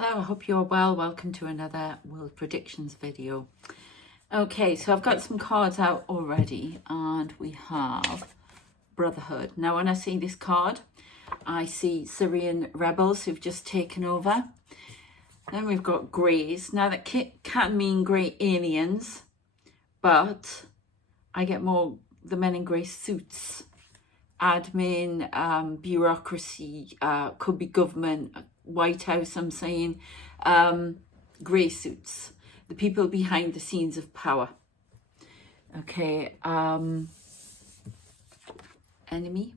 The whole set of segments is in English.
Hello, I hope you're well. Welcome to another World Predictions video. Okay, so I've got some cards out already and we have Brotherhood. Now when I see this card, I see Syrian rebels who've just taken over. Then we've got greys. Now that can mean grey aliens, but I get more the men in grey suits. Admin, bureaucracy, could be government, White House, I'm saying, grey suits, the people behind the scenes of power. Okay, enemy,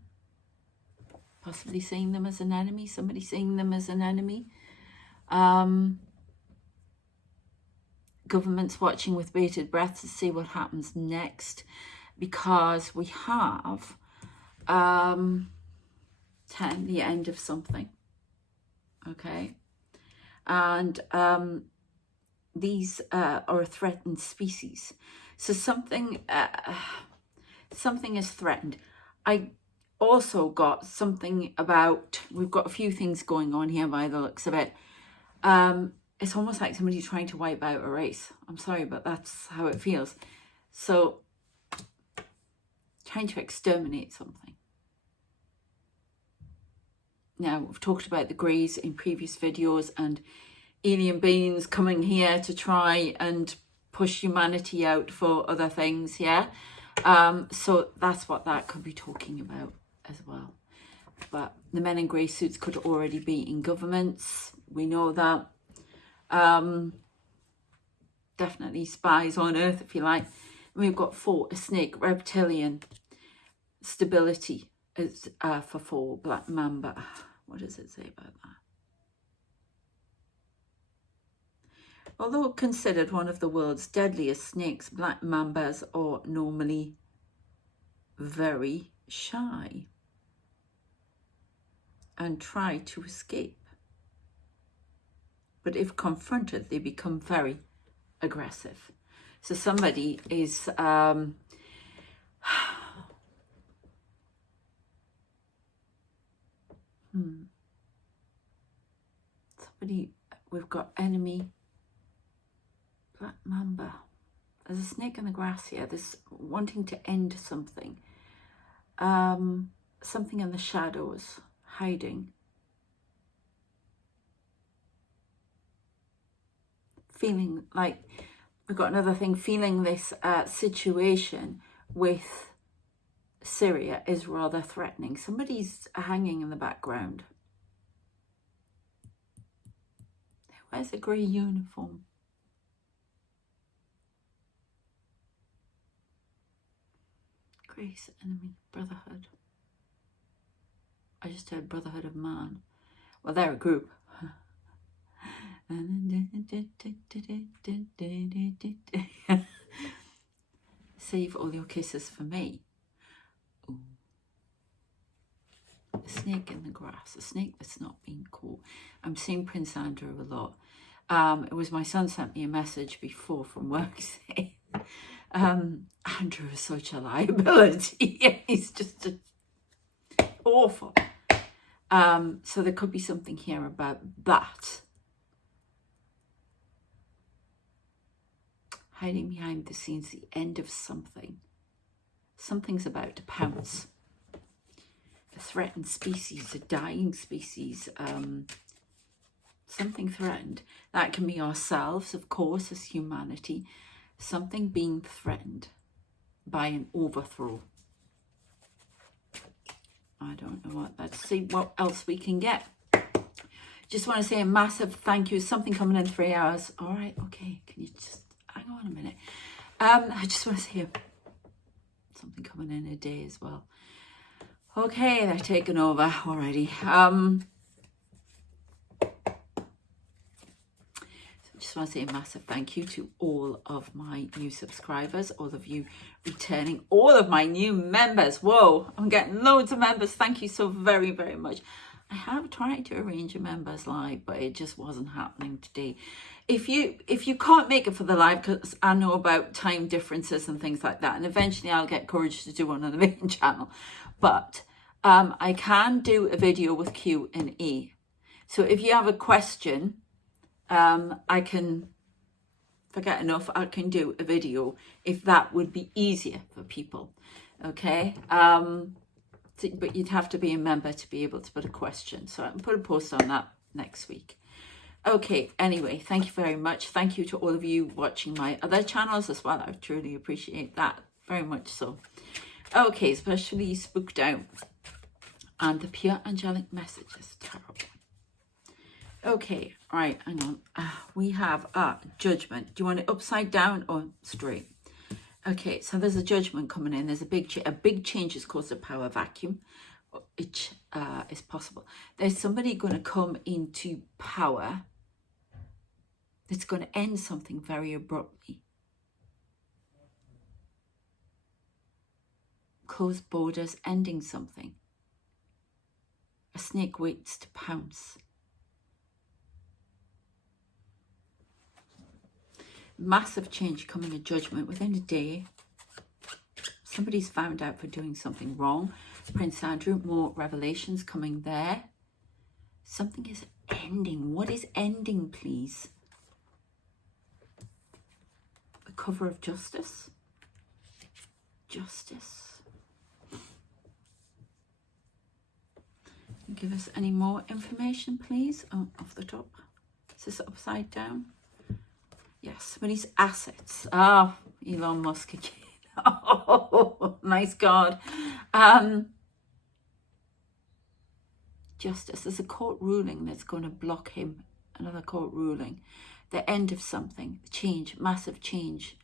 possibly seeing them as an enemy, somebody seeing them as an enemy. Government's watching with bated breath to see what happens next, because we have 10, the end of something. Okay, and these are a threatened species, so something is threatened. I also got something about, we've got a few things going on here by the looks of it. It's almost like somebody trying to wipe out a race. I'm sorry, but that's how it feels. So trying to exterminate something. Now, we've talked about the greys in previous videos and alien beings coming here to try and push humanity out for other things, yeah? So that's what that could be talking about as well. But the men in grey suits could already be in governments. We know that. Definitely spies on Earth, if you like. And we've got 4, a snake, reptilian, stability is for 4, black mamba. What does it say about that? Although considered one of the world's deadliest snakes, black mambas are normally very shy and try to escape. But if confronted, they become very aggressive. So somebody is somebody, we've got enemy, black mamba. There's a snake in the grass here. There's wanting to end something. Something in the shadows, hiding. Feeling like, we've got another thing, feeling this situation with Syria is rather threatening. Somebody's hanging in the background. Where's a grey uniform? Grace, enemy, brotherhood. I just heard brotherhood of man. Well, they're a group. Save all your kisses for me. Ooh. A snake in the grass, a snake that's not been caught. I'm seeing Prince Andrew a lot. It was my son sent me a message before from work saying, Andrew is such a liability. He's just awful. So there could be something here about that. Hiding behind the scenes, the end of something. Something's about to pounce. A threatened species, a dying species, something threatened. That can be ourselves, of course, as humanity. Something being threatened by an overthrow. I don't know what. Let's see what else we can get. Just want to say a massive thank you. Something coming in 3 hours. All right, okay. Can you just hang on a minute? I just want to say something coming in a day as well. Okay, they're taking over already. Just want to say a massive thank you to all of my new subscribers, all of you returning, all of my new members. Whoa, I'm getting loads of members. Thank you so very, very much. I have tried to arrange a members live, but it just wasn't happening today. If you can't make it for the live, because I know about time differences and things like that, and eventually I'll get courage to do one on the main channel, but I can do a video with Q&A. So if you have a question I can forget enough. I can do a video if that would be easier for people. Okay. But you'd have to be a member to be able to put a question. So I can put a post on that next week. Okay, anyway, thank you very much. Thank you to all of you watching my other channels as well. I truly appreciate that very much so. Okay, especially Spooked Out and the Pure Angelic Messages Tarot. Okay, right, hang on. We have a Judgment. Do you want it upside down or straight? Okay, so there's a judgment coming in. There's a big change has caused a power vacuum, which is possible. There's somebody going to come into power that's going to end something very abruptly. Close borders, ending something. A snake waits to pounce. Massive change coming, a judgment within a day. Somebody's found out for doing something wrong. Prince Andrew, more revelations coming there. Something is ending. What is ending, please? The cover of justice. Justice. Give us any more information, please. Oh, off the top. Is this upside down? Yes, somebody's assets. Ah, oh, Elon Musk again. Oh, nice God. Justice. There's a court ruling that's going to block him. Another court ruling. The end of something. Change. Massive change.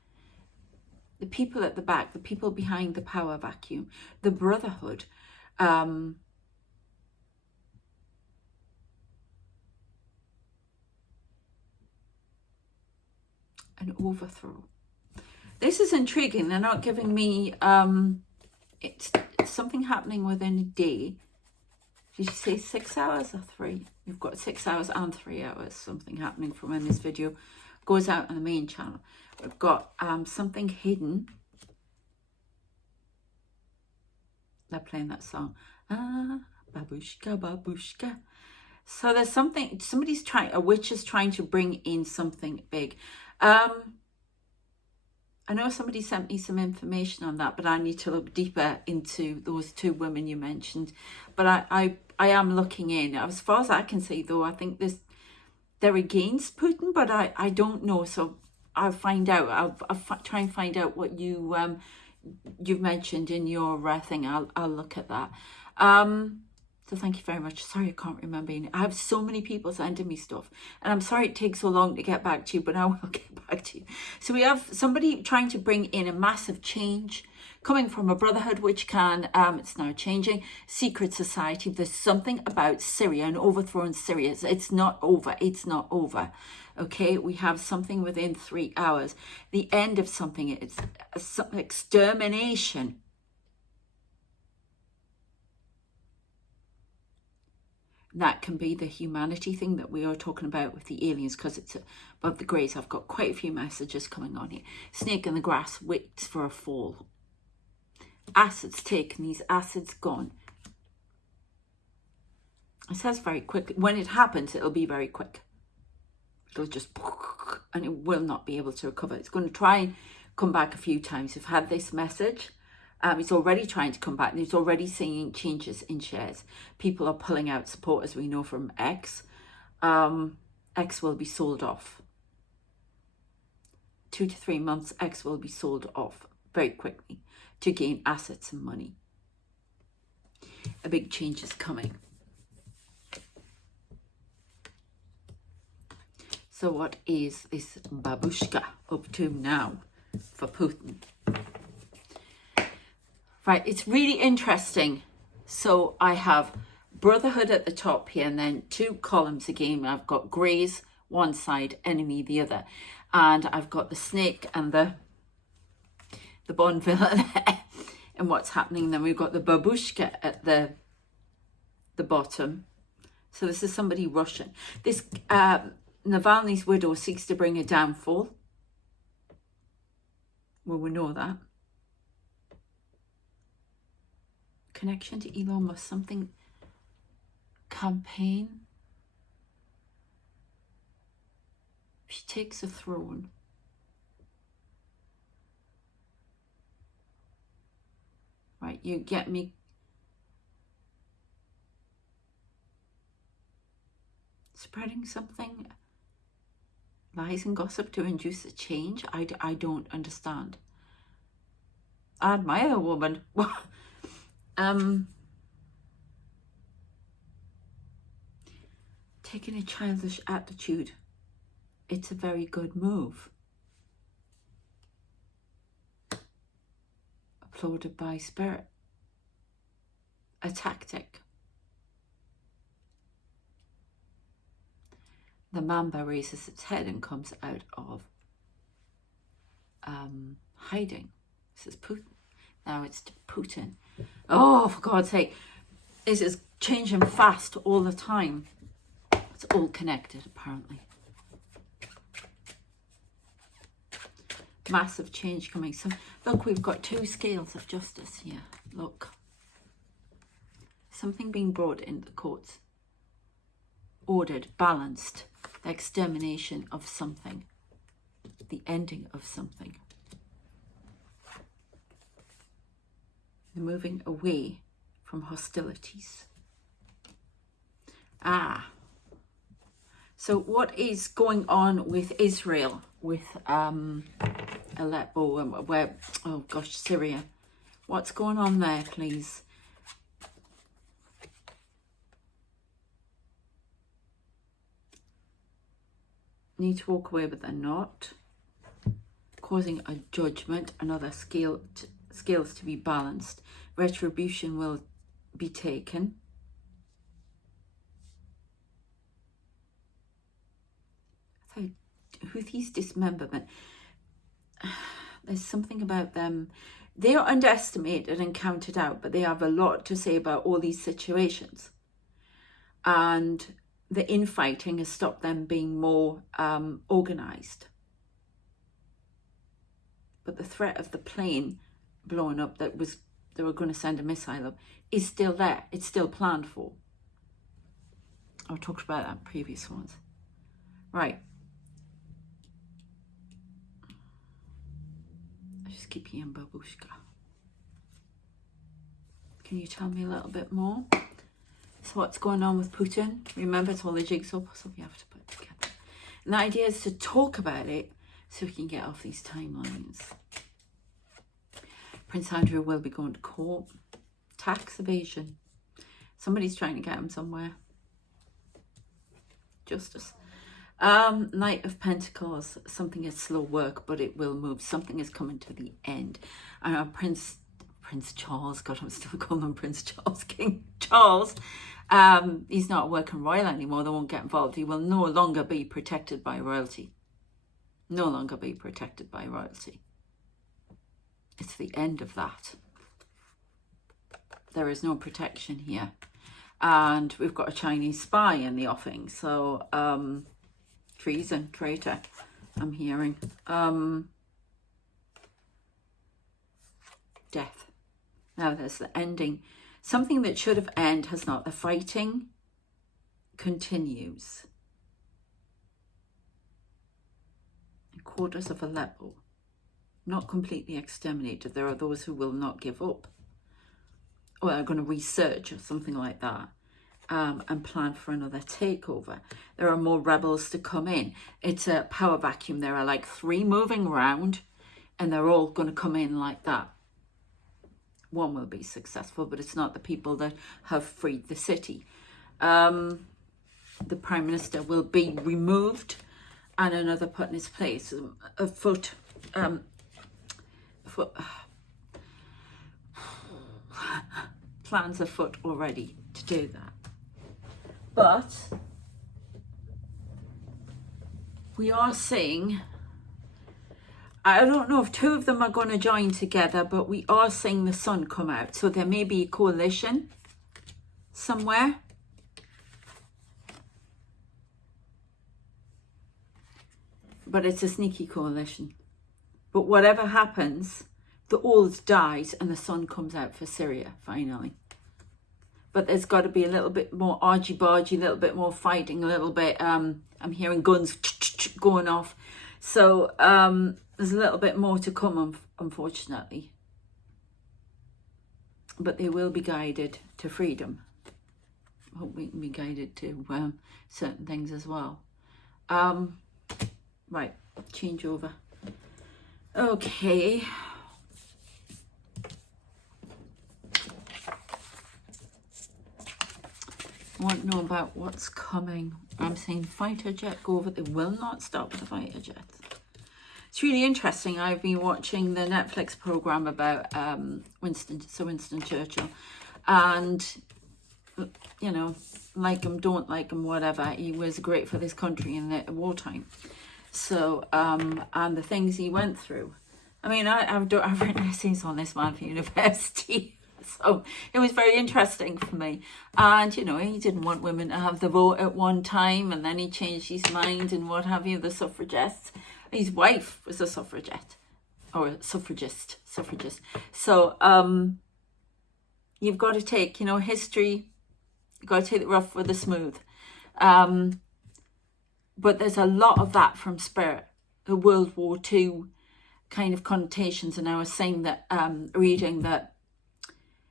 The people at the back. The people behind the power vacuum. The brotherhood. An overthrow. This is intriguing. They're not giving me it's something happening within a day. Did you say 6 hours or 3? You've got 6 hours and 3 hours. Something happening from when this video goes out on the main channel. We've got something hidden. They're playing that song. Ah, babushka, babushka. So there's something, a witch is trying to bring in something big. I know somebody sent me some information on that, but I need to look deeper into those 2 women you mentioned. But I am looking in. As far as I can see, though, I think they're against Putin, but I don't know. So I'll find out. I'll try and find out what you've mentioned in your thing. I'll look at that. So thank you very much. Sorry, I can't remember. I have so many people sending me stuff. And I'm sorry it takes so long to get back to you, but I will get back to you. So we have somebody trying to bring in a massive change coming from a brotherhood, which can, it's now changing. Secret society. There's something about Syria and overthrowing Syria. It's not over. It's not over. Okay, we have something within 3 hours. The end of something. It's some extermination. That can be the humanity thing that we are talking about with the aliens, because it's above the grays. I've got quite a few messages coming on here. Snake in the grass waits for a fall. Acids taken, these acids gone. It says very quickly. When it happens, it'll be very quick. It'll just, and it will not be able to recover. It's going to try and come back a few times. We've had this message. It's already trying to come back, and it's already seeing changes in shares. People are pulling out support, as we know from X. X will be sold off. 2 to 3 months, X will be sold off very quickly to gain assets and money. A big change is coming. So what is this babushka up to now for Putin? Right, it's really interesting. So I have brotherhood at the top here, and then 2 columns again. I've got greys one side, enemy the other, and I've got the snake and the Bonvilla there, and what's happening. Then we've got the babushka at the bottom. So this is somebody Russian. This Navalny's widow seeks to bring a downfall. Well, we know that. Connection to Elon Musk, something campaign. She takes a throne. Right, you get me? Spreading something, lies and gossip to induce a change. I don't understand. I admire the woman. Taking a childish attitude. It's a very good move. Applauded by spirit. A tactic. The mamba raises its head and comes out of hiding. This is Putin. Now it's Putin. Oh, for God's sake. This is changing fast all the time. It's all connected, apparently. Massive change coming. So, look, we've got 2 scales of justice here. Look. Something being brought into the courts. Ordered, balanced. The extermination of something. The ending of something. The moving away from hostilities. So what is going on with Israel, with Aleppo, where, oh gosh, Syria? What's going on there, please? Need to walk away, but they're not. Causing a judgment, another scales to be balanced. Retribution will be taken. So, Houthis dismemberment. There's something about them. They are underestimated and counted out, but they have a lot to say about all these situations. And the infighting has stopped them being more organised. But the threat of the plane blowing up that they were going to send a missile up is still there. It's still planned for. I talked about that in previous ones. Right. I just keep hearing babushka. Can you tell me a little bit more? So what's going on with Putin? Remember, it's all the jigsaw puzzle we have to put together. And the idea is to talk about it so we can get off these timelines. Prince Andrew will be going to court. Tax evasion. Somebody's trying to get him somewhere. Justice. Knight of Pentacles. Something is slow work, but it will move. Something is coming to the end. Prince Charles, God, I'm still calling him Prince Charles, King Charles. He's not working royal anymore. They won't get involved. He will no longer be protected by royalty. No longer be protected by royalty. It's the end of that. There is no protection here. And we've got a Chinese spy in the offing. So, treason, traitor, I'm hearing. Death. Now there's the ending. Something that should have ended has not. The fighting continues. The quarters of Aleppo. Not completely exterminated. There are those who will not give up. Or are going to research or something like that. And plan for another takeover. There are more rebels to come in. It's a power vacuum. There are like 3 moving around. And they're all going to come in like that. One will be successful, but it's not the people that have freed the city. The Prime Minister will be removed and another put in his place. Plans afoot already to do that. But we are seeing, I don't know if 2 of them are going to join together, but we are seeing the sun come out. So there may be a coalition somewhere. But it's a sneaky coalition. But whatever happens, the old dies and the sun comes out for Syria, finally. but there's got to be a little bit more argy-bargy, a little bit more fighting, a little bit, I'm hearing guns going off. So there's a little bit more to come, unfortunately. But they will be guided to freedom. I hope we can be guided to certain things as well. Right, change over. Okay. I want to know about what's coming. I'm saying fighter jet go over. They will not stop the fighter jets. It's really interesting. I've been watching the Netflix program about Winston Churchill, and you know, like him, don't like him, whatever. He was great for this country in the wartime. So and the things he went through. I mean, I've written essays on this man for university. So it was very interesting for me. And, you know, he didn't want women to have the vote at one time, and then he changed his mind and what have you, the suffragettes. His wife was a suffragette, or a suffragist. So you've got to take, you know, history, you've got to take the rough with the smooth. But there's a lot of that from Spirit, the World War II kind of connotations. And I was saying that, reading that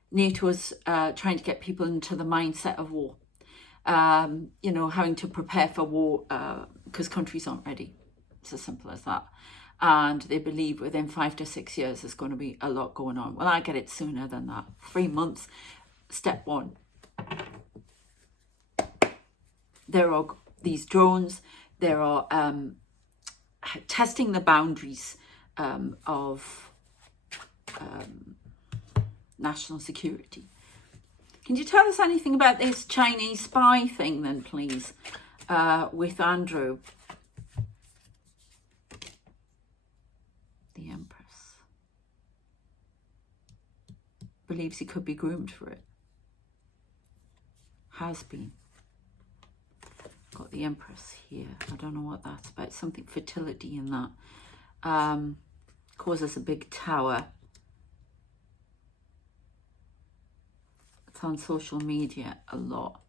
NATO was trying to get people into the mindset of war, you know, having to prepare for war because countries aren't ready. It's as simple as that. And they believe within 5 to 6 years there's going to be a lot going on. Well, I get it sooner than that. 3 months, step one. There are these drones. There are testing the boundaries of national security. Can you tell us anything about this Chinese spy thing then, please, with Andrew? The Empress. Believes he could be groomed for it. Has been. Got the Empress here. I don't know what that's about. Something fertility in that. Causes a big tower. It's on social media a lot.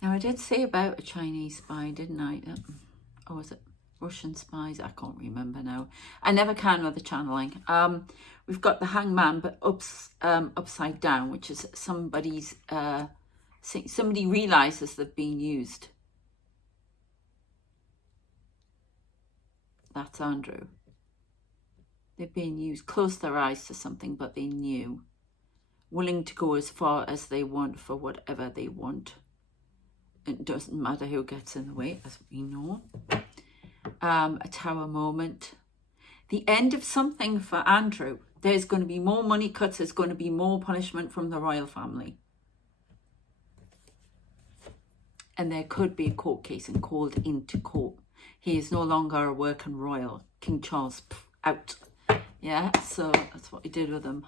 Now, I did say about a Chinese spy, didn't I? Or was it Russian spies? I can't remember now. I never can with the channeling. We've got the Hangman, but upside down, which is somebody's, somebody realizes they've been used. That's Andrew. They've been used, closed their eyes to something, but they knew. Willing to go as far as they want for whatever they want. It doesn't matter who gets in the way, as we know. A tower moment. The end of something for Andrew. There's going to be more money cuts. There's going to be more punishment from the royal family. And there could be a court case and called into court. He is no longer a working royal. King Charles, out. Yeah, so that's what he did with him.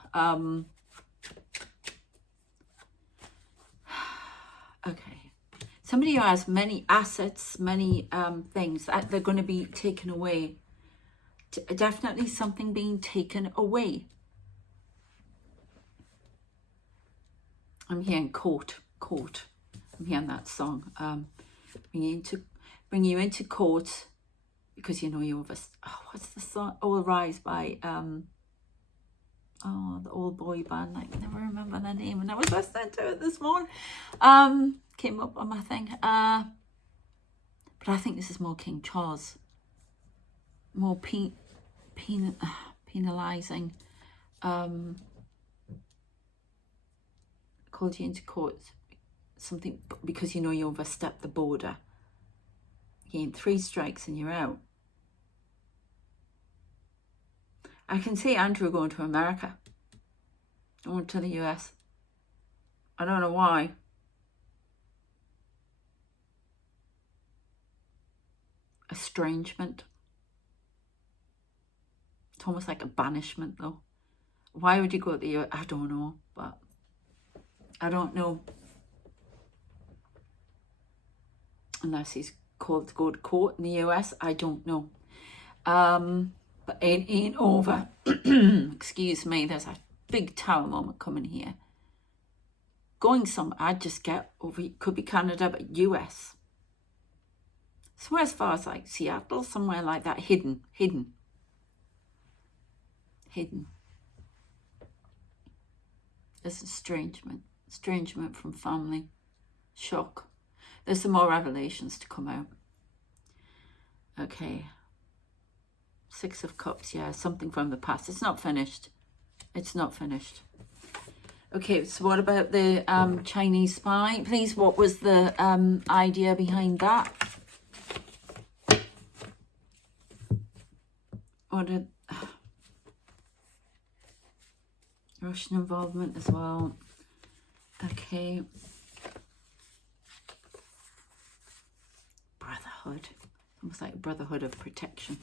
Okay. Somebody who has many assets, many things, that they're going to be taken away. Definitely something being taken away. I'm hearing court. I'm hearing that song. Bring you into court because you know you over. Oh, what's the song? All Rise by the old boy band. I can never remember their name, and I was listening to it this morning. Came up on my thing. But I think this is more King Charles. More penalising. Called you into court. Something because you know you overstepped the border. Gain 3 strikes and you're out. I can see Andrew going to America. Going to the US. I don't know why. Estrangement. It's almost like a banishment though. Why would you go to the US? I don't know, but I don't know. Unless he's called to go to court in the US, I don't know. but it ain't over. Excuse me, there's a big tower moment coming here. Going somewhere, I'd just get over, could be Canada, but US. Somewhere as far as like Seattle, somewhere like that, hidden. There's estrangement from family, shock. There's some more revelations to come out. Okay. 6 of Cups, yeah, something from the past. It's not finished. It's not finished. Okay, so what about the Chinese spy? Please, what was the idea behind that? What did... Russian involvement as well. Okay. Brotherhood. Almost like brotherhood of protection.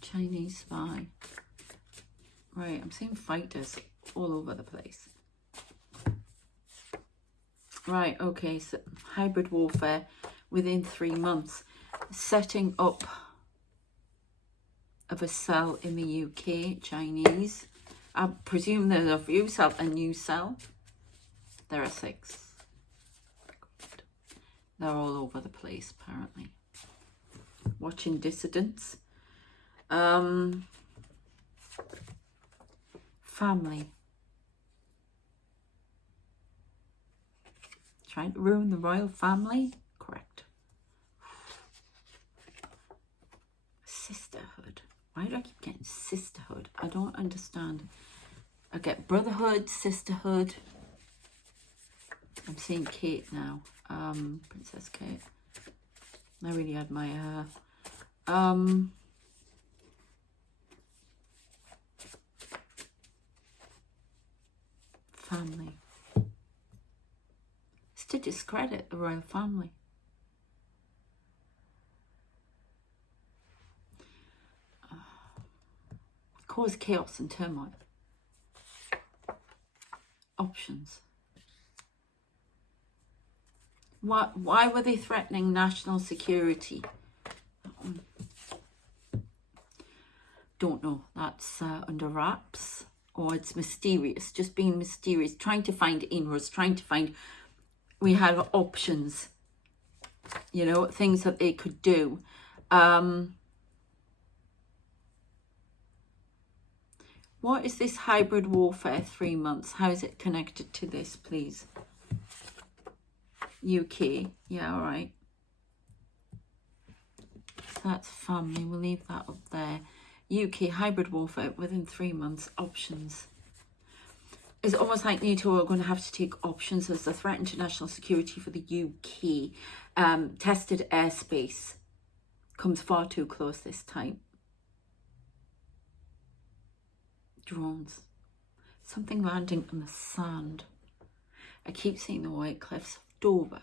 Chinese spy. Right, I'm seeing fighters all over the place. Right, okay, so hybrid warfare within 3 months. Setting up of a cell in the UK, Chinese. I presume there's a few cell, a new cell. There are 6. They're all over the place, apparently. Watching dissidents. Family. Trying to ruin the royal family? Correct. Sisterhood. Why do I keep getting sisterhood? I don't understand. I get brotherhood, sisterhood. I'm seeing Kate now. Princess Kate. I really admire her. Family. It's to discredit the royal family. Cause chaos and turmoil. Options. Why were they threatening national security? Don't know. That's under wraps. Or it's mysterious. Just being mysterious. Trying to find inroads. Trying to find... We had options. You know, things that they could do. What is this hybrid warfare 3 months? How is it connected to this, please? UK. Yeah, all right. That's family. We'll leave that up there. UK hybrid warfare within 3 months. Options. It's almost like NATO are going to have to take options as a threat to national security for the UK. Tested airspace. Comes far too close this time. Drones. Something landing on the sand. I keep seeing the White Cliffs of Dover.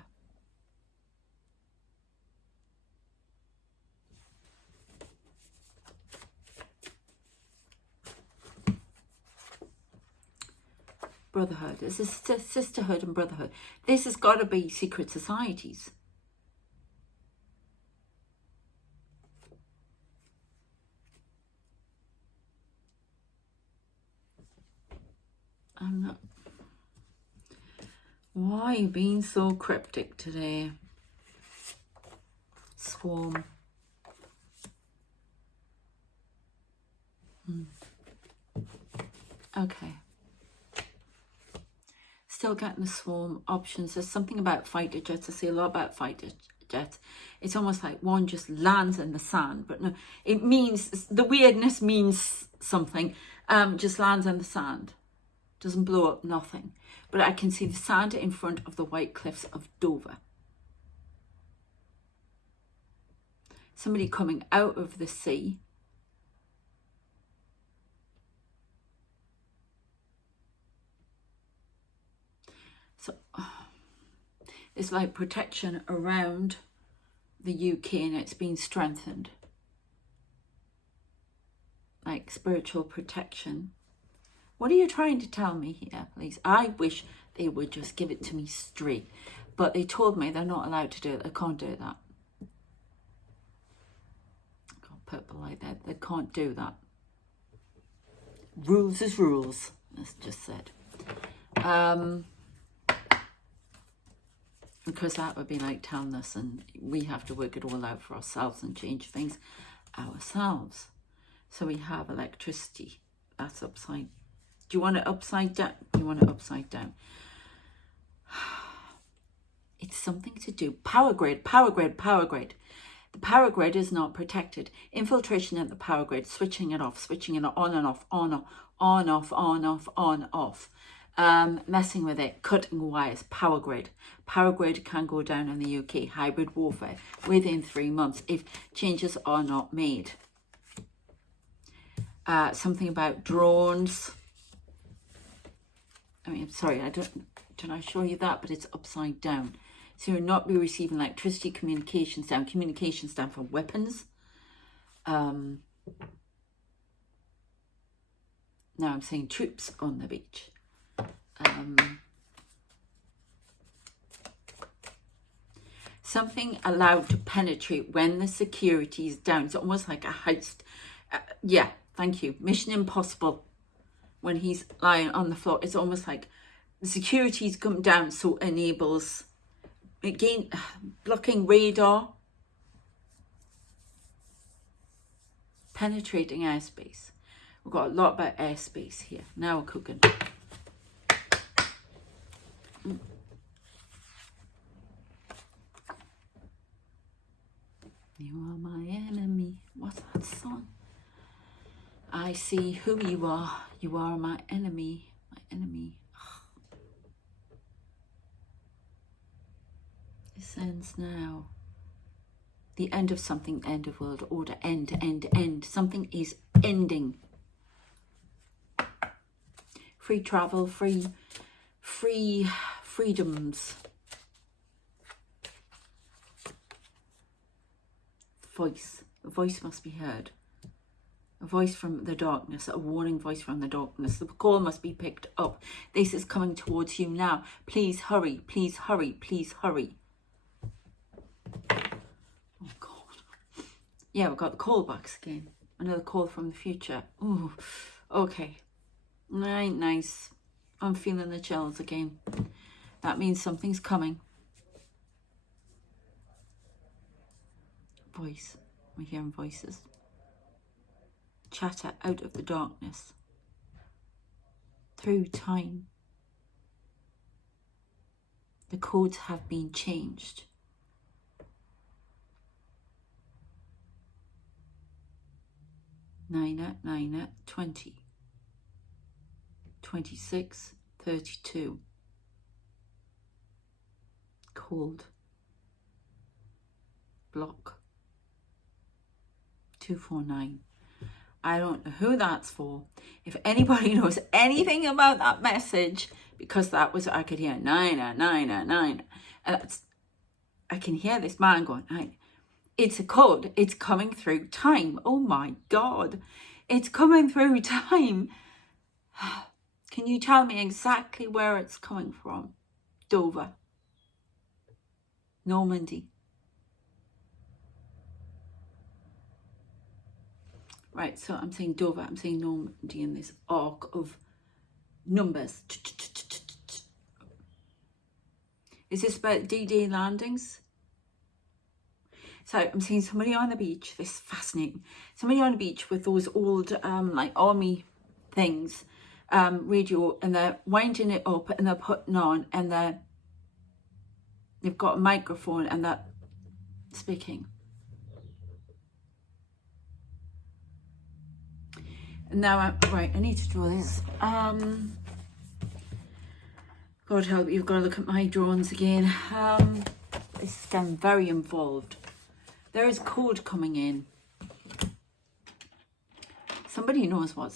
Brotherhood. This is sisterhood and brotherhood. This has got to be secret societies. I'm not... Why are you being so cryptic today? Swarm. Okay. Still getting the swarm options. There's something about fighter jets. I see a lot about fighter jets. It's almost like one just lands in the sand. But no, it means... The weirdness means something. Just lands in the sand. Doesn't blow up, nothing. But I can see the sand in front of the White Cliffs of Dover. Somebody coming out of the sea. So it's like protection around the UK and it's been strengthened. Like spiritual protection. What are you trying to tell me here, please? I wish they would just give it to me straight. But they told me they're not allowed to do it. They can't do that. purple like that. They can't do that. Rules is rules, as just said. Because that would be like telling us, and we have to work it all out for ourselves and change things ourselves. So we have electricity. That's upside. Do you want it upside down? You want it upside down. It's something to do. Power grid, power grid, power grid. The power grid is not protected. Infiltration at the power grid, switching it off, switching it on and off, on off, on off, on off, on off. Messing with it, cutting wires, power grid. Power grid can go down in the UK. Hybrid warfare within 3 months if changes are not made. Something about drones. I mean, sorry, did I show you that? But it's upside down. So you'll not be receiving electricity, communications down. Communications down for weapons. Now I'm saying troops on the beach. Something allowed to penetrate when the security is down. It's almost like a heist. Yeah, thank you. Mission Impossible. When he's lying on the floor, it's almost like the security's come down, so enables, again, blocking radar, penetrating airspace. We've got a lot about airspace here. Now we're cooking. You are my enemy. What's that song? I see who you are. You are my enemy. My enemy. This ends now. The end of something, end of world order, end, end, end. Something is ending. Free travel, freedoms. Voice. A voice must be heard. A voice from the darkness, a warning voice from the darkness. The call must be picked up. This is coming towards you now. Please hurry, please hurry, please hurry. Oh God. Yeah, we've got the callbacks again. Another call from the future. Oh, okay. Right, nice. I'm feeling the chills again. That means something's coming. Voice. We're hearing voices. Chatter out of the darkness. Through time. The codes have been changed. Niner, 20. 26, 32. Cold. Block. 249. I don't know who that's for. If anybody knows anything about that message, because that was, I could hear 999. And I can hear this man going, it's a code. It's coming through time. Oh my God. It's coming through time. Can you tell me exactly where it's coming from? Dover. Normandy. Right, so I'm saying Dover, I'm saying Normandy in this arc of numbers. Is this about D-Day landings? So I'm seeing somebody on the beach. This is fascinating. Somebody on the beach with those old like army things, radio, and they're winding it up and they're putting on, and they've got a microphone and they're speaking. And now right, I need to draw this. God help you, you've got to look at my drawings again. This is getting very involved. There is code coming in. Somebody knows what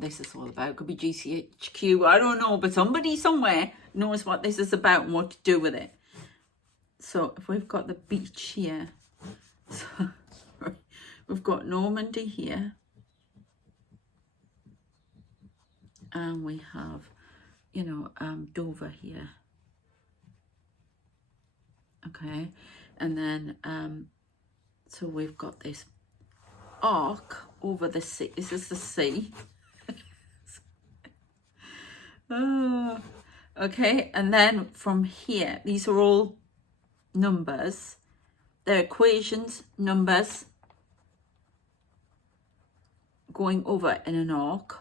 this is all about. Could be GCHQ, I don't know, but somebody somewhere knows what this is about and what to do with it. So if we've got the beach here, so we've got Normandy here, and we have, you know, Dover here. Okay, and then so we've got this arc over the sea. This is the sea. Oh, okay, and then from here, these are all numbers. They're equations, numbers, going over in an arc.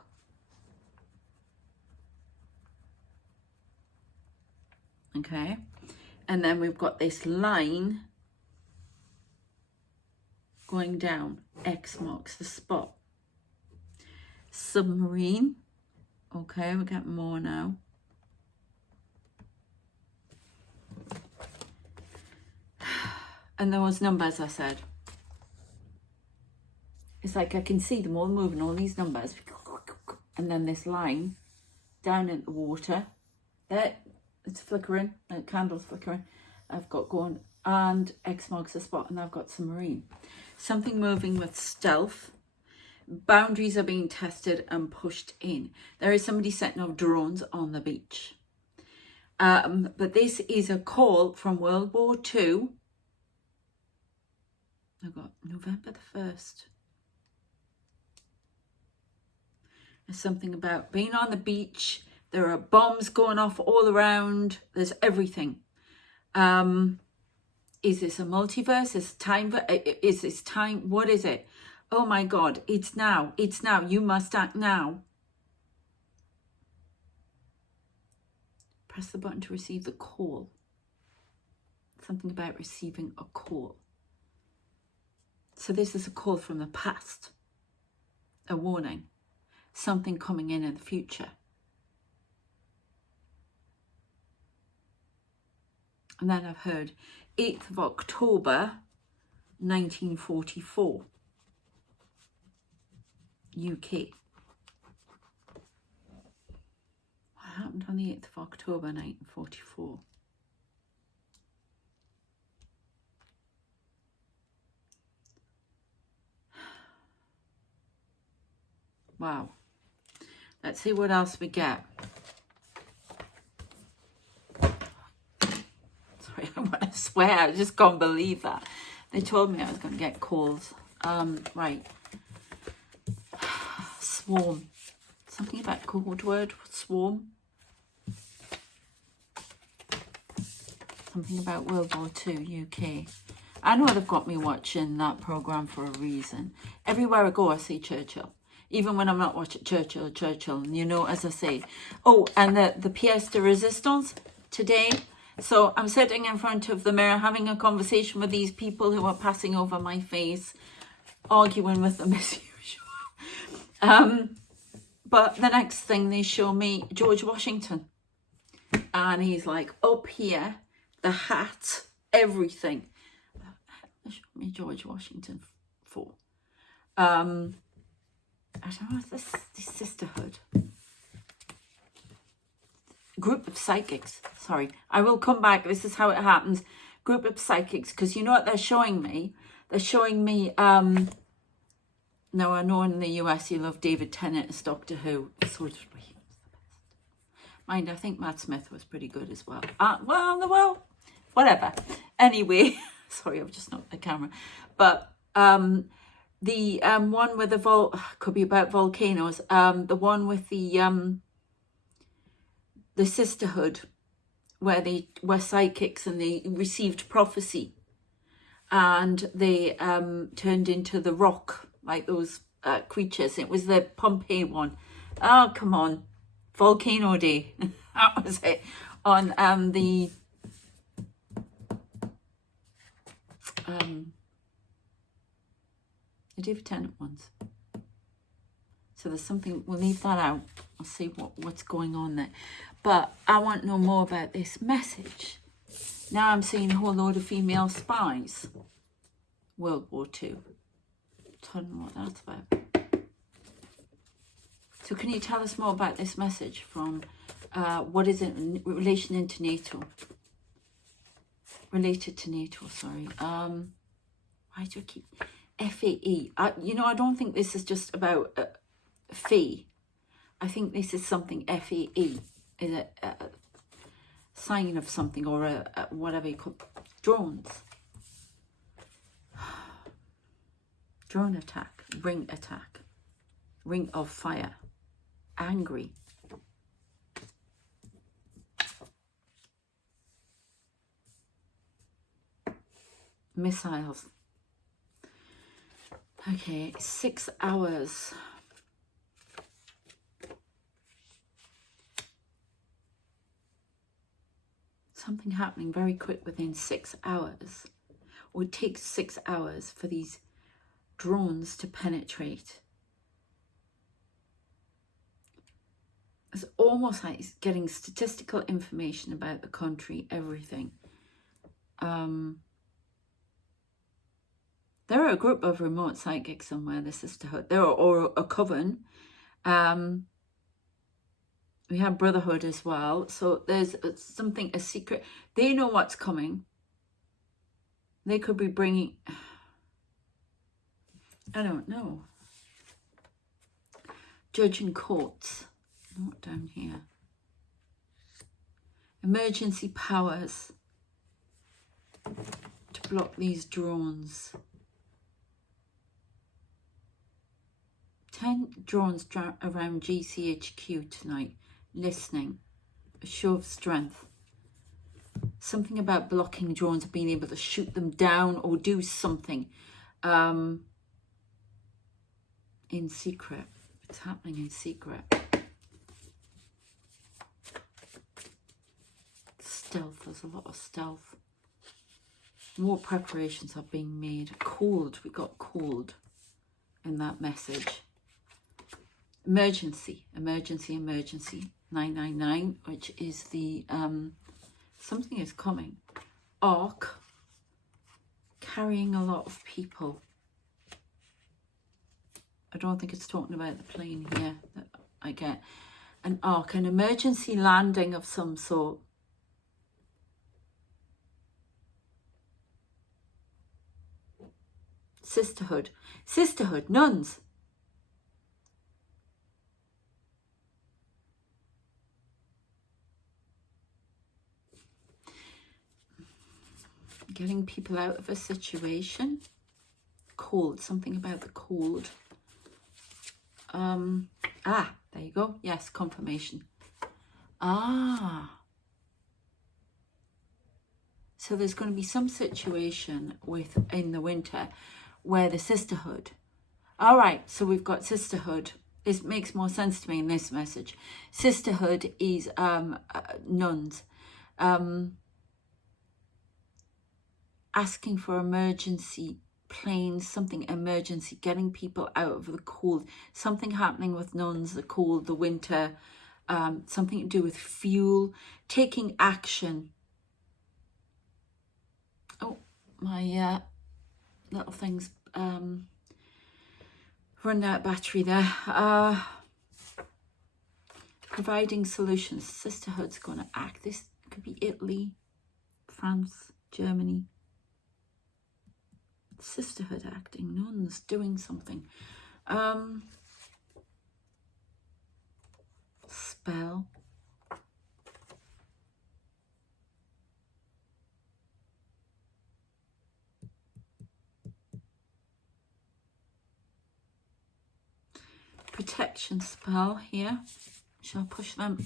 Okay, and then we've got this line going down. X marks the spot. Submarine. Okay, we're getting more now. And those numbers I said. It's like I can see them all moving, all these numbers. And then this line down in the water. There, it's flickering, the candle's flickering. I've got going, and X marks the spot, and I've got submarine. Something moving with stealth. Boundaries are being tested and pushed in. There is somebody setting off drones on the beach. But this is a call from World War II. I've got November the 1st. There's something about being on the beach. There are bombs going off all around. There's everything. Is this a multiverse? Is time? Is this time? What is it? Oh my God, it's now. It's now. You must act now. Press the button to receive the call. Something about receiving a call. So this is a call from the past. A warning. Something coming in the future. And then I've heard 8th of October, 1944. UK. What happened on the 8th of October 1944? Wow. Let's see what else we get. Sorry, I want to swear. I just can't believe that. They told me I was going to get calls. Right. Swarm. Something about code word. Swarm. Something about World War II, UK. I know they've got me watching that programme for a reason. Everywhere I go, I see Churchill. Even when I'm not watching Churchill. And you know, as I say. Oh, and the pièce de résistance today. So I'm sitting in front of the mirror having a conversation with these people who are passing over my face, arguing with them as usual. But the next thing they show me, George Washington. And he's like, up here, the hat, everything. They showed me George Washington for. I don't know, this sisterhood. Group of psychics. Sorry, I will come back. This is how it happens. Group of psychics, because you know what they're showing me? They're showing me, now I know in the US you love David Tennant as Doctor Who. So it's really mind, I think Matt Smith was pretty good as well. Well, whatever. Anyway, sorry, I've just knocked the camera. But the one with the could be about volcanoes. The one with the sisterhood, where they were psychics and they received prophecy, and they turned into the rock, like those creatures. It was the Pompeii one. Oh, come on. Volcano Day. That was it. On the David Tennant ones. So there's something, we'll leave that out. I'll see what's going on there. But I want to know more about this message. Now I'm seeing a whole load of female spies. World War II. Don't know what that's about. So can you tell us more about this message from, what is it in relation into NATO? Related to NATO, sorry. Why do I keep... FAE. You know, I don't think this is just about fee. I think this is something FAE. Is a sign of something, or a whatever you call drones. Drone attack. ring attack, ring of fire, angry, missiles. Okay, 6 hours. Something happening very quick within 6 hours. Or it takes 6 hours for these drones to penetrate. It's almost like it's getting statistical information about the country, everything. There are a group of remote psychics somewhere, the sisterhood. There are or a coven. We have brotherhood as well. So there's something, a secret. They know what's coming. They could be bringing, I don't know. Judge in courts. Not down here. Emergency powers to block these drones. 10 drones around GCHQ tonight, listening, a show of strength. Something about blocking drones, being able to shoot them down or do something in secret. It's happening in secret. Stealth, there's a lot of stealth. More preparations are being made. Called, we got called in that message. Emergency, emergency, emergency. 999, which is the, something is coming. Ark, carrying a lot of people. I don't think it's talking about the plane here that I get. An ark, an emergency landing of some sort. Sisterhood, sisterhood, nuns. Getting people out of a situation. Cold, something about the cold. There you go. Yes, confirmation. So there's going to be some situation in the winter where the sisterhood. All right, so we've got sisterhood. This makes more sense to me in this message. Sisterhood is nuns. Asking for emergency planes, something emergency, getting people out of the cold, something happening with nuns, the cold, the winter, something to do with fuel, taking action. Oh, my little thing's run out of battery there. Providing solutions. Sisterhood's going to act. This could be Italy, France, Germany. Sisterhood acting, nuns doing something. Spell. Protection spell here. Shall I push them?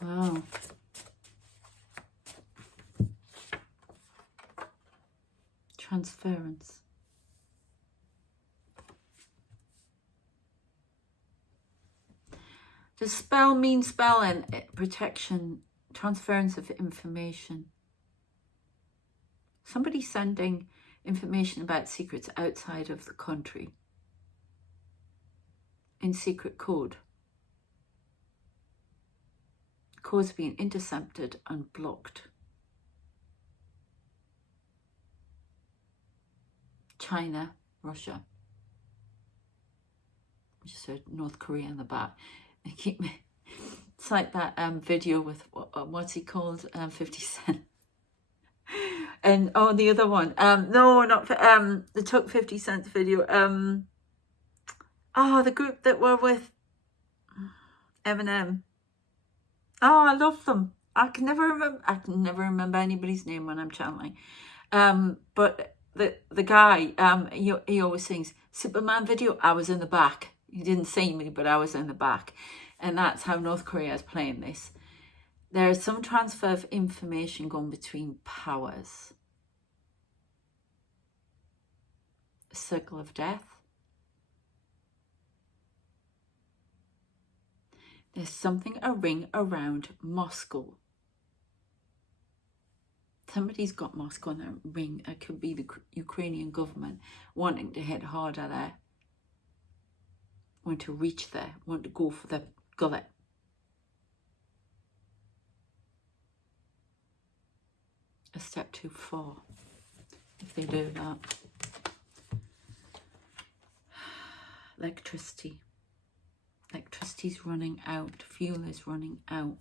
Wow. Transference. Does spell mean spell and protection, transference of information? Somebody sending information about secrets outside of the country in secret code. Codes being intercepted and blocked. China, Russia. I just heard North Korea in the back. It's like that video with what's he called, 50 Cent. And oh, the other one. No, not for the took 50 Cent's video. The group that were with Eminem. Oh, I love them. I can never remember anybody's name when I'm channeling. But the guy, he always sings Superman video. I was in the back. He didn't see me, but I was in the back, and that's how North Korea is playing this. There is some transfer of information going between powers. A circle of death. There's something, a ring around Moscow. Somebody's got Moscow on their ring. It could be the Ukrainian government wanting to hit harder there. Want to reach there. Want to go for the gullet. A step too far if they do that. Electricity. Electricity's running out. Fuel is running out.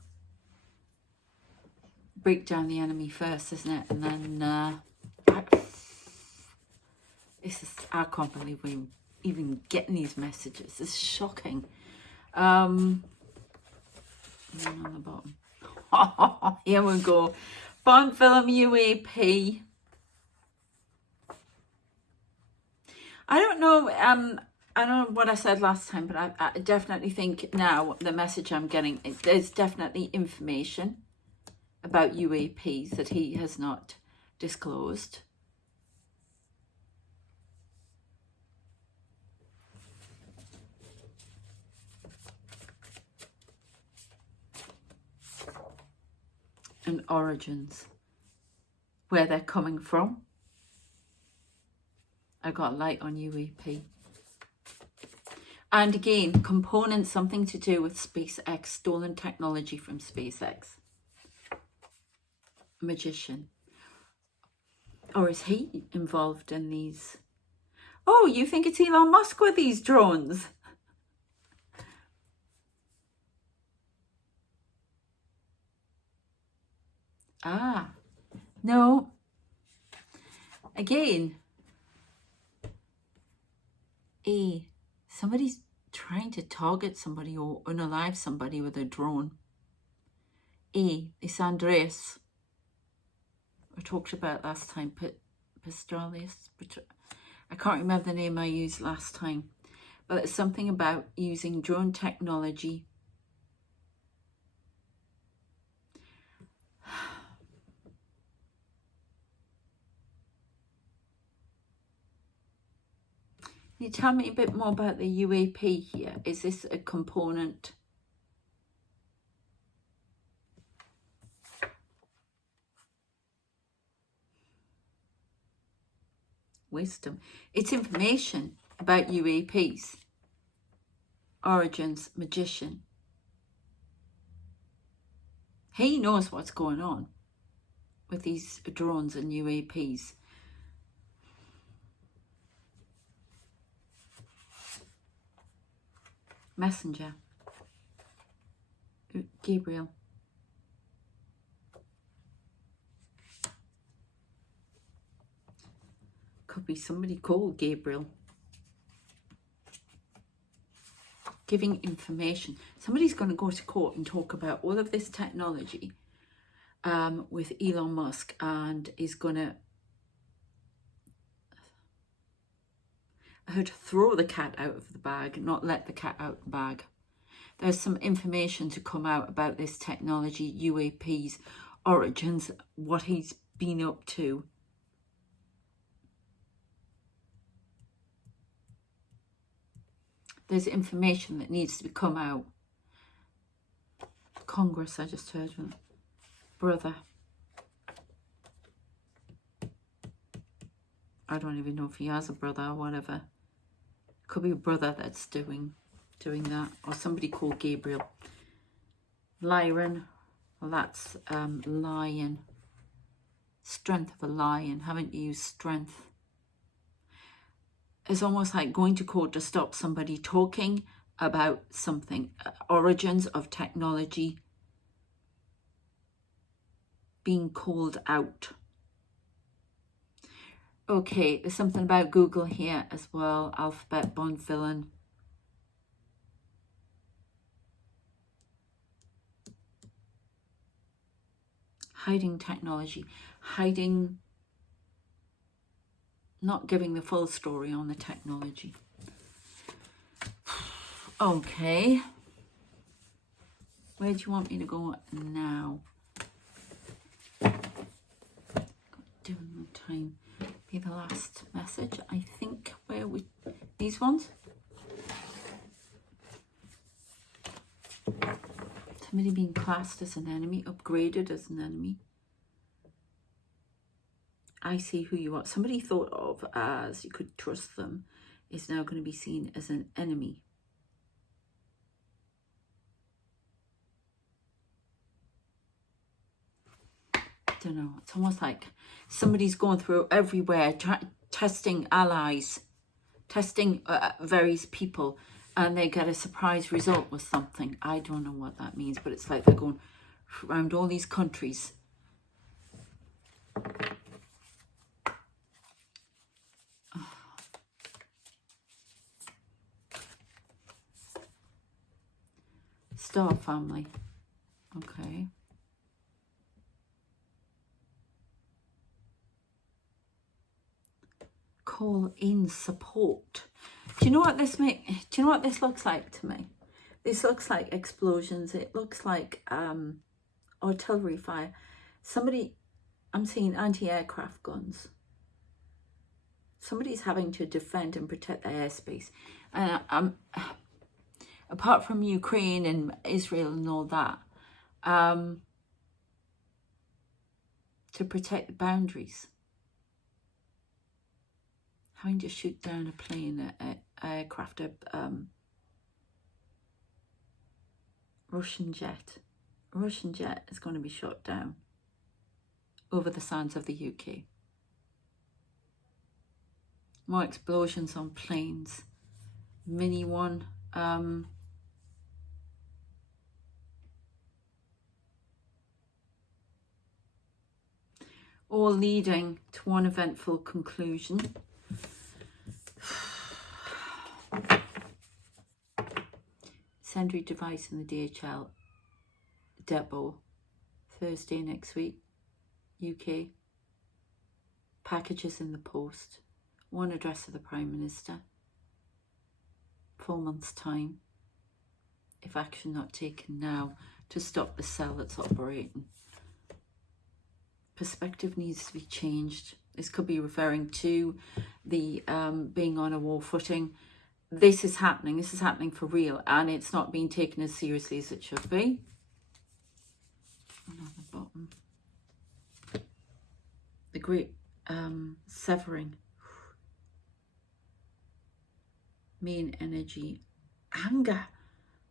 Break down the enemy first, isn't it? And then I can't believe we're even getting these messages. It's shocking. On the bottom. Here we go. Bond film UAP. I don't know. I don't know what I said last time, but I definitely think now the message I'm getting, there's definitely information about UAPs that he has not disclosed. And origins, where they're coming from. I got light on UAP. And again, components, something to do with SpaceX, stolen technology from SpaceX. Magician. Or is he involved in these? Oh, you think it's Elon Musk with these drones? Ah, no. Again, somebody's trying to target somebody or unalive somebody with a drone. This Andreas I talked about last time, Pistralis. I can't remember the name I used last time, but it's something about using drone technology. Can you tell me a bit more about the UAP here? Is this a component? Wisdom. It's information about UAPs. Origins, magician. He knows what's going on with these drones and UAPs. Messenger. Gabriel. Could be somebody called Gabriel. Giving information. Somebody's going to go to court and talk about all of this technology with Elon Musk, and is going to, I heard, throw the cat out of the bag, not let the cat out of the bag. There's some information to come out about this technology, UAPs, origins, what he's been up to. There's information that needs to come out. Congress, I just heard one. Brother. I don't even know if he has a brother or whatever. Could be a brother that's doing that. Or somebody called Gabriel. Lyran. Well, that's lion. Strength of a lion. Haven't used strength. It's almost like going to court to stop somebody talking about something. Origins of technology being called out. Okay, there's something about Google here as well. Alphabet, Bond villain. hiding technology, hiding, not giving the full story on the technology. Okay. Where do you want me to go now? Doing time. Be the last message, I think. Where we, these ones? Somebody being classed as an enemy, upgraded as an enemy. I see who you are. Somebody thought of as you could trust them is now going to be seen as an enemy. I don't know. It's almost like somebody's going through everywhere, testing allies, testing various people, and they get a surprise result with something. I don't know what that means, but it's like they're going around all these countries. Star family. Okay. Call in support. Do you know what this looks like to me? This looks like explosions. It looks like artillery fire. Somebody, I'm seeing anti-aircraft guns. Somebody's having to defend and protect their airspace. And apart from Ukraine and Israel and all that, to protect the boundaries. Having to shoot down a plane, aircraft, Russian jet. A Russian jet is going to be shot down over the sands of the UK. More explosions on planes. Mini one. All leading to one eventful conclusion. Sentry device in the DHL depot Thursday next week, UK. Packages in the post. One address to the Prime Minister. 4 months' time. If action not taken now to stop the cell that's operating. Perspective needs to be changed. This could be referring to the being on a war footing. This is happening for real, and it's not being taken as seriously as it should be. And on the bottom, the great severing, main energy, anger,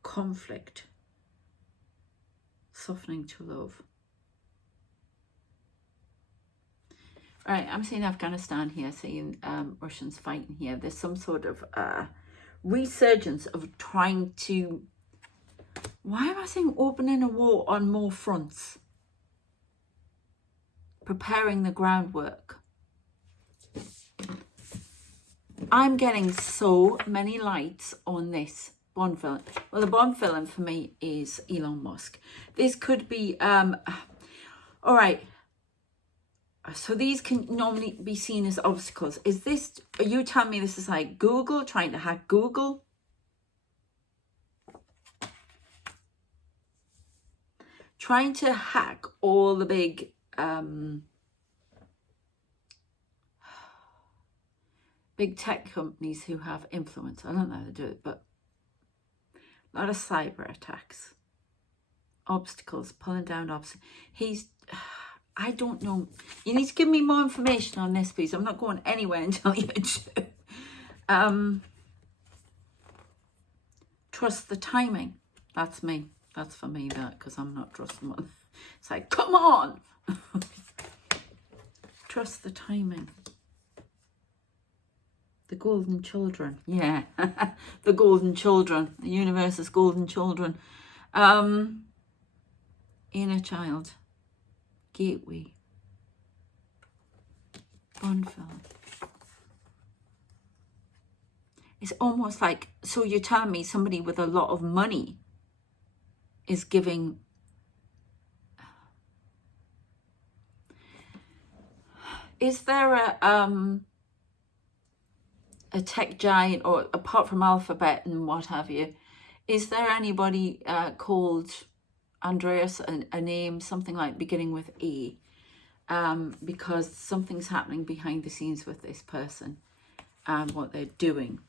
conflict, softening to love. All right, I'm seeing Afghanistan here, seeing Russians fighting here. There's some sort of resurgence of trying to, why am I saying opening a war on more fronts? Preparing the groundwork. I'm getting so many lights on this Bond villain. Well, the Bond villain for me is Elon Musk. This could be, all right. So these can normally be seen as obstacles. Is this, are you telling me this is like Google, trying to hack Google? Trying to hack all the big big tech companies who have influence. I don't know how to do it, but a lot of cyber attacks. Obstacles, pulling down obstacles. I don't know. You need to give me more information on this, please. I'm not going anywhere until you do. Trust the timing. That's me. That's for me, that, because I'm not trusting one. It's like, come on. Trust the timing. The golden children. Yeah. The golden children. The universe's golden children. Inner child. Gateway. Bond film. It's almost like, so you're telling me somebody with a lot of money is giving Is there a tech giant, or apart from Alphabet and what have you, is there anybody called Andreas, a name, something like beginning with E? Because something's happening behind the scenes with this person and what they're doing.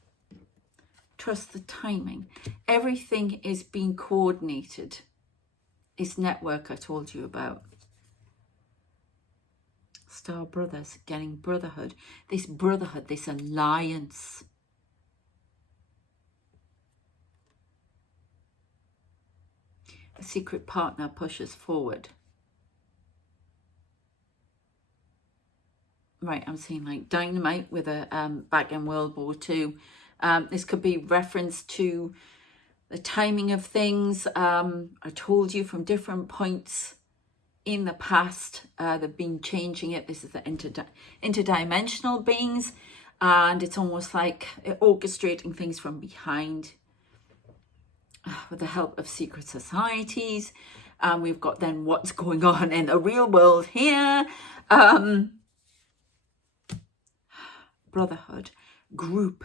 Trust the timing. Everything is being coordinated. This network I told you about. Star brothers, getting brotherhood. This brotherhood, this alliance. A secret partner pushes forward. Right, I'm seeing like dynamite with a back in World War II. This could be reference to the timing of things. I told you from different points in the past, they've been changing it. This is the interdimensional beings, and it's almost like orchestrating things from behind with the help of secret societies. We've got then what's going on in the real world here. Brotherhood, group,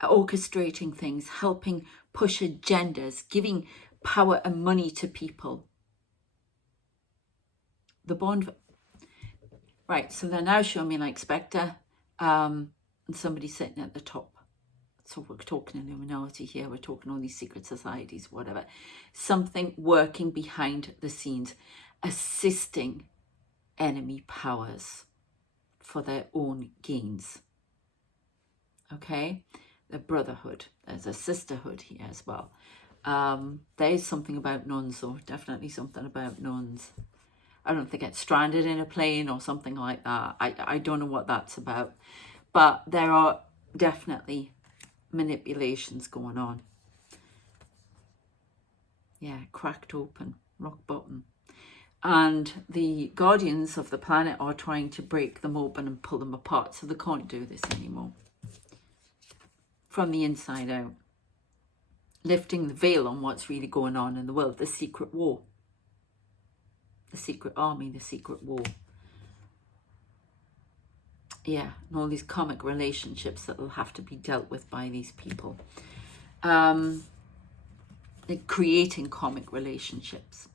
orchestrating things, helping push agendas, giving power and money to people. The bond, right, so they're now showing me like Spectre, and somebody sitting at the top. So we're talking Illuminati here, we're talking all these secret societies, whatever. Something working behind the scenes, assisting enemy powers for their own gains. Okay, the brotherhood, there's a sisterhood here as well. There is something about nuns, though, definitely something about nuns. I don't know if they get stranded in a plane or something like that. I don't know what that's about. But there are definitely manipulations going on. Yeah, cracked open, rock bottom. And the guardians of the planet are trying to break them open and pull them apart, so they can't do this anymore. From the inside out. Lifting the veil on what's really going on in the world. The secret war. The secret army, the secret war. Yeah, and all these karmic relationships that will have to be dealt with by these people. Creating karmic relationships.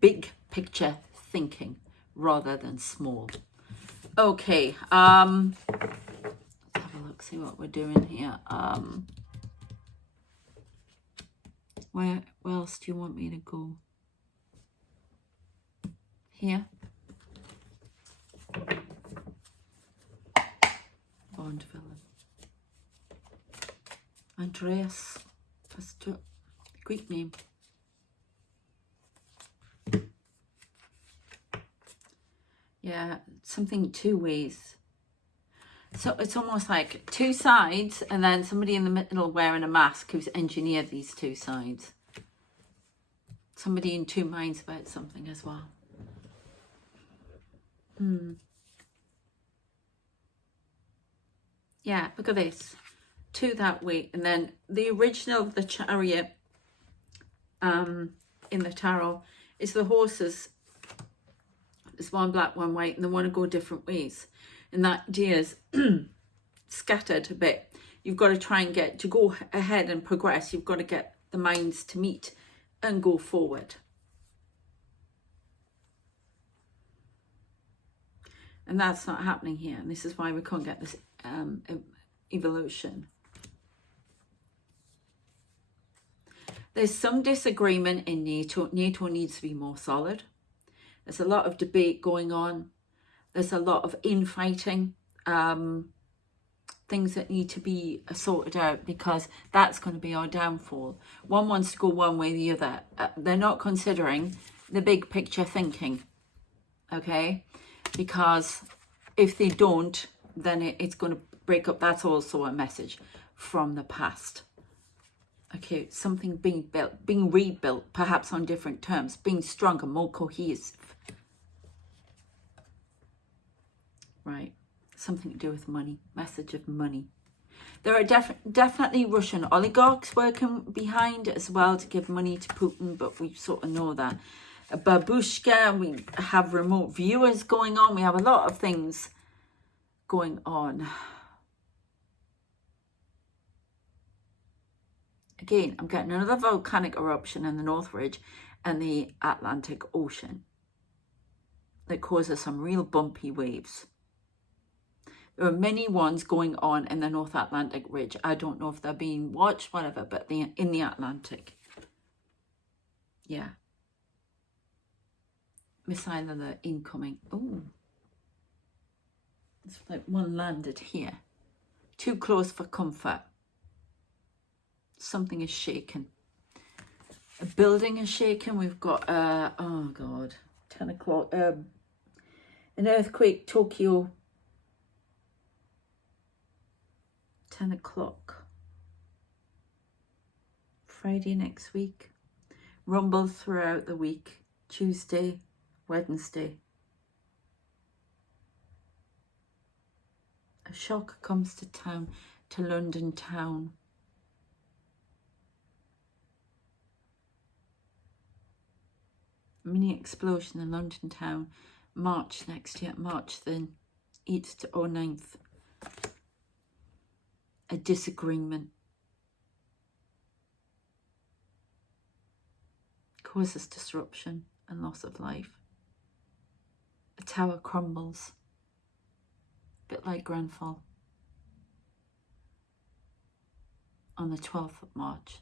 Big picture thinking rather than small. Okay, let's have a look, see what we're doing here. Where else do you want me to go? Here. Bond villain. Andreas. That's a Greek name. Yeah, something two ways. So it's almost like two sides and then somebody in the middle wearing a mask who's engineered these two sides. Somebody in two minds about something as well. Yeah, look at this. Two that way. And then the original of the chariot in the tarot is the horses. There's one black, one white, and they want to go different ways. And that idea is scattered a bit. You've got to try and get to go ahead and progress. You've got to get the minds to meet and go forward. And that's not happening here. And this is why we can't get this evolution. There's some disagreement in NATO. NATO needs to be more solid. There's a lot of debate going on. There's a lot of infighting. Things that need to be sorted out, because that's going to be our downfall. One wants to go one way or the other. They're not considering the big picture thinking. Okay? Because if they don't, then it's going to break up. That's also a message from the past. Okay, something being built, being rebuilt, perhaps on different terms, being stronger, more cohesive. Right, something to do with money, message of money. There are definitely Russian oligarchs working behind as well to give money to Putin, but we sort of know that. a babushka. We have remote viewers going on. We have a lot of things going on. Again, I'm getting another volcanic eruption in the North Ridge and the Atlantic Ocean that causes some real bumpy waves. There are many ones going on in the North Atlantic Ridge. I don't know if they're being watched, whatever, but in the Atlantic. Yeah. Missile alert incoming. Oh. It's like one landed here. Too close for comfort. Something is shaken. A building is shaken. We've got, oh God, 10 o'clock. An earthquake, Tokyo. 10 o'clock. Friday next week. Rumble throughout the week. Tuesday, Wednesday. A shock comes to town, to London town. Mini explosion in London town, March next year, March the 8th or 9th. A disagreement causes disruption and loss of life. A tower crumbles, a bit like Grenfell, on the 12th of March.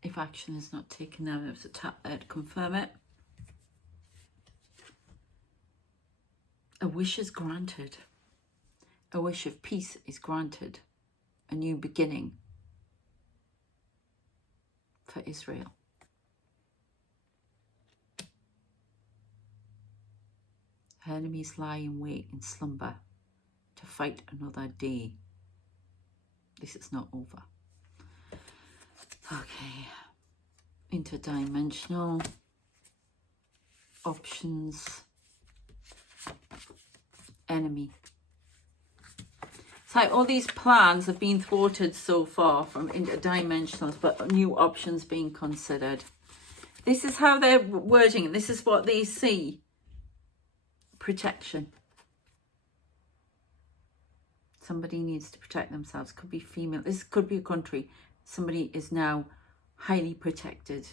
If action is not taken now, there's a tap there to confirm it. A wish is granted. A wish of peace is granted. A new beginning for Israel. Her enemies lie in wait in slumber to fight another day. This is not over. Okay, interdimensional options, enemy. It's like all these plans have been thwarted so far from interdimensionals, but new options being considered. This is how they're wording it. This is what they see. Protection. Somebody needs to protect themselves. Could be female. This could be a country. Somebody is now highly protected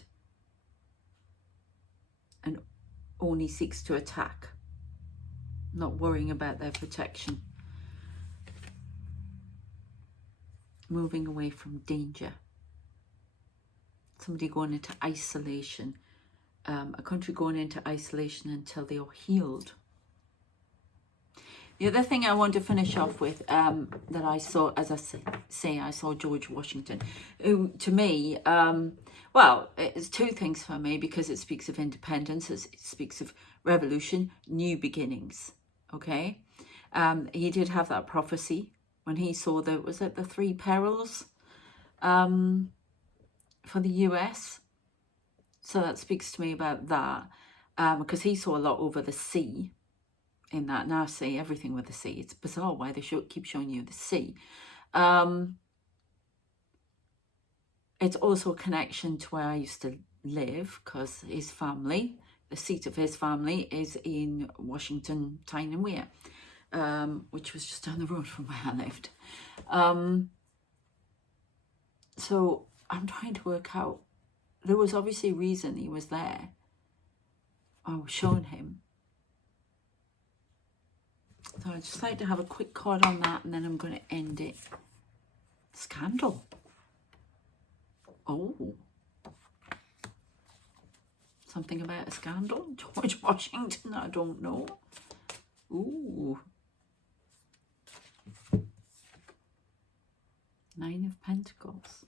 and only seeks to attack, not worrying about their protection. Moving away from danger. Somebody going into isolation. A country going into isolation until they are healed. The other thing I want to finish off with that I saw, as I say, I saw George Washington, who to me, well, it's two things for me, because it speaks of independence, it speaks of revolution, new beginnings, okay? He did have that prophecy when he saw the, was it the three perils for the US? So that speaks to me about that, because he saw a lot over the sea. In that, now I see everything with the sea. It's bizarre why they keep showing you the sea. It's also a connection to where I used to live, because his family, the seat of his family is in Washington, Tyne and Wear, which was just down the road from where I lived. So I'm trying to work out, there was obviously a reason he was there. I was showing him. So I'd just like to have a quick card on that, and then I'm going to end it. Scandal. Oh. Something about a scandal? George Washington, I don't know. Ooh. 9 of Pentacles.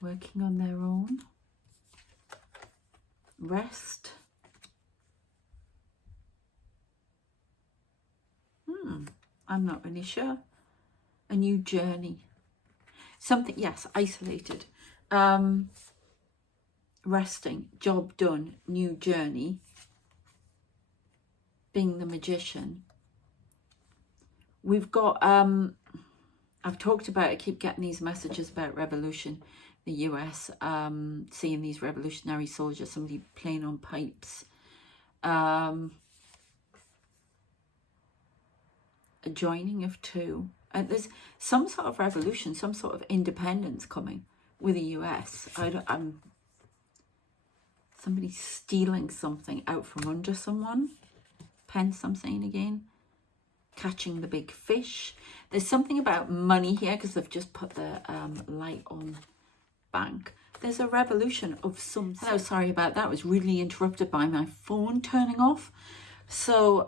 Working on their own. Rest. I'm not really sure. A new journey. Something, yes, isolated. Resting, job done, new journey. Being the magician. We've got, I've talked about, I keep getting these messages about revolution. the US, seeing these revolutionary soldiers, somebody playing on pipes, a joining of two. And there's some sort of revolution, some sort of independence coming with the US. Somebody stealing something out from under someone. Pence, I'm saying again. Catching the big fish. There's something about money here because they've just put the light on bank. There's a revolution of some... Hello, sorry about that. I was really interrupted by my phone turning off. So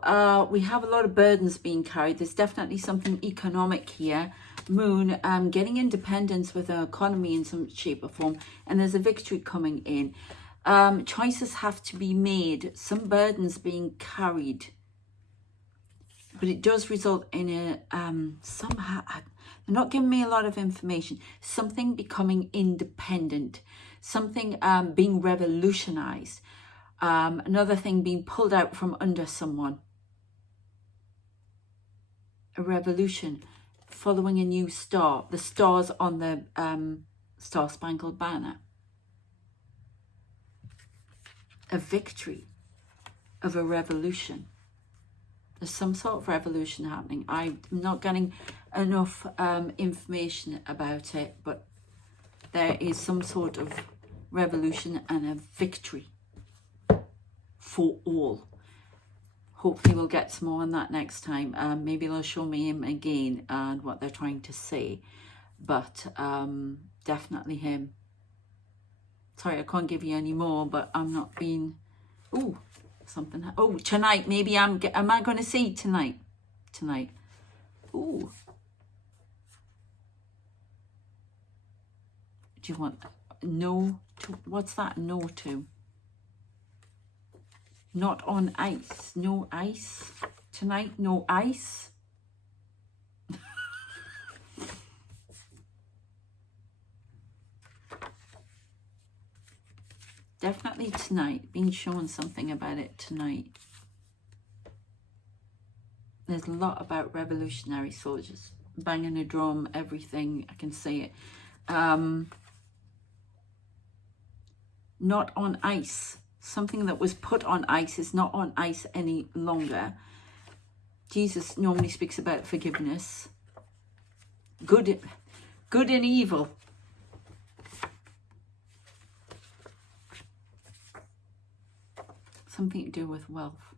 we have a lot of burdens being carried. There's definitely something economic here. Moon, getting independence with an economy in some shape or form. And there's a victory coming in. Choices have to be made. Some burdens being carried. But it does result in a... somehow... They're not giving me a lot of information. Something becoming independent. Something being revolutionized. Another thing being pulled out from under someone. A revolution following a new star. The stars on the Star Spangled Banner. A victory of a revolution. There's some sort of revolution happening. I'm not getting enough information about it, but there is some sort of revolution and a victory for all. Hopefully we'll get some more on that next time. Maybe they'll show me him again and what they're trying to say, but definitely him. Sorry, I can't give you any more, but I'm not being... Ooh, something... Oh, tonight, maybe am I going to see tonight? Tonight. Ooh. Do you want... No to... What's that? No to? Not on ice. No ice. Tonight, no ice. Definitely tonight. Been shown something about it tonight. There's a lot about revolutionary soldiers. Banging a drum, everything. I can say it. Not on ice. Something that was put on ice is not on ice any longer. Jesus normally speaks about forgiveness. Good and evil. Something to do with wealth.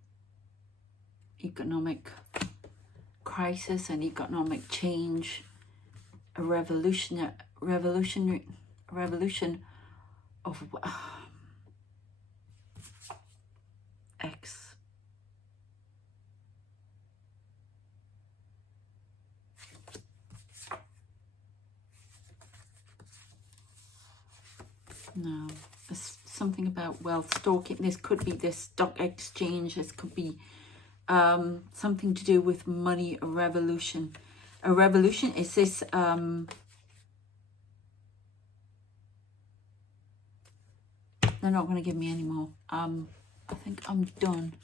Economic crisis and economic change. A revolution of... X. No, there's something about wealth stalking. This could be this stock exchange. This could be something to do with money. A revolution. A revolution is this. They're not going to give me any more. I think I'm done.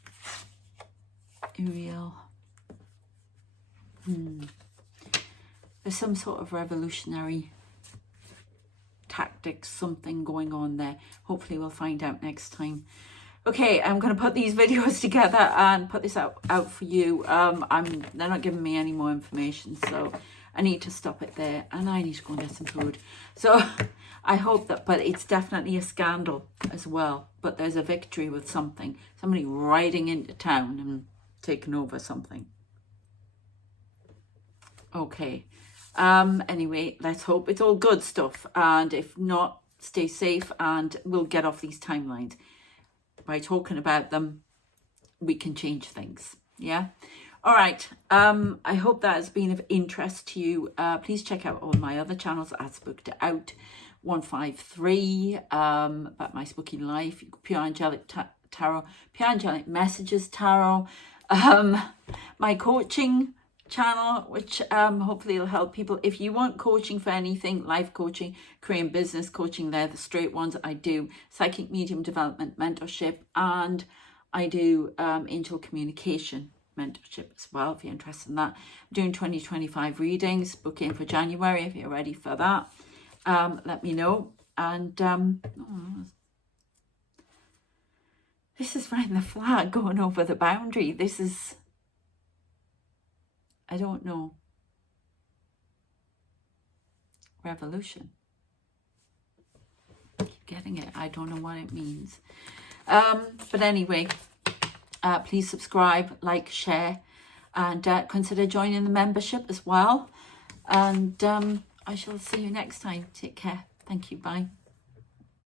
Uriel. There's some sort of revolutionary tactics, something going on there. Hopefully we'll find out next time. Okay, I'm going to put these videos together and put this out for you. They're not giving me any more information, so I need to stop it there, and I need to go and get some food. So I hope that, but it's definitely a scandal as well. But there's a victory with something. Somebody riding into town and taking over something. Okay. Anyway, let's hope it's all good stuff. And if not, stay safe and we'll get off these timelines. By talking about them, we can change things. Yeah. All right. I hope that has been of interest to you. Please check out all my other channels as Booked Out 153, about my spooky life, Pure Angelic Tarot, Pure Angelic Messages Tarot, my coaching channel, which hopefully will help people. If you want coaching for anything, life coaching, career and business coaching, they're the straight ones. I do psychic medium development mentorship, and I do angel communication mentorship as well, if you're interested in that. I'm doing 2025 readings. Book in for January if you're ready for that. Let me know. And oh, this is writing the flag going over the boundary. This is, I don't know, revolution. Keep getting it. I don't know what it means. But anyway, please subscribe, like, share, and consider joining the membership as well. And I shall see you next time. Take care. Thank you. Bye.